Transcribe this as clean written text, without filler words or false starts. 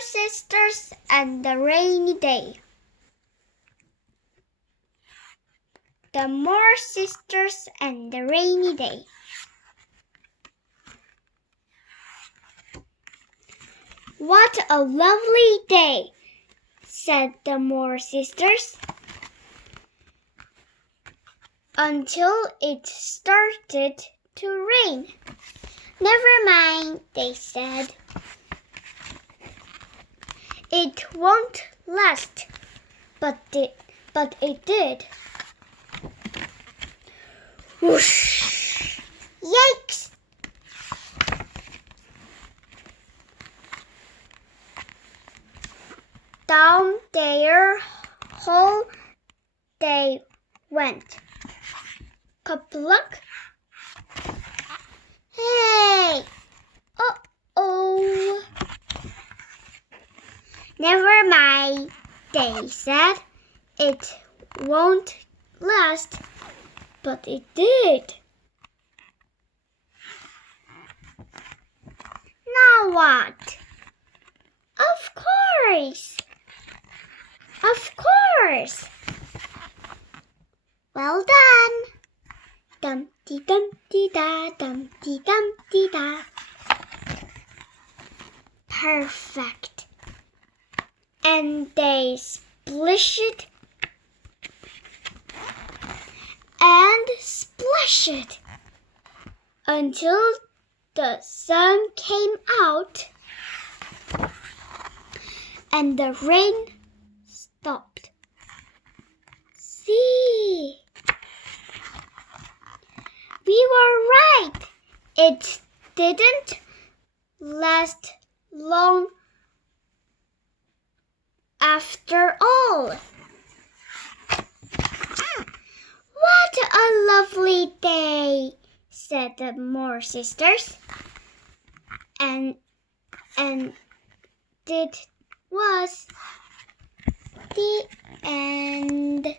Sisters and the Rainy Day. The Moore Sisters and the Rainy Day. What a lovely day, said the Moore sisters, until it started to rain. Never mind, they said. It won't last, but it did. Whoosh! Yikes! Down their hole they went. Kaplunk! Hey! Uh-oh! Never mind, they said. It won't last, but it did. Now what? Of course! Of course! Well done! Dum-dee-dum-dee-da, dum-dee-dum-dee-da. Perfect. And they splished and splashed until the sun came out and the rain stopped. See, we were right. It didn't last long after all. What a lovely day, said the Moore sisters. And it was the end.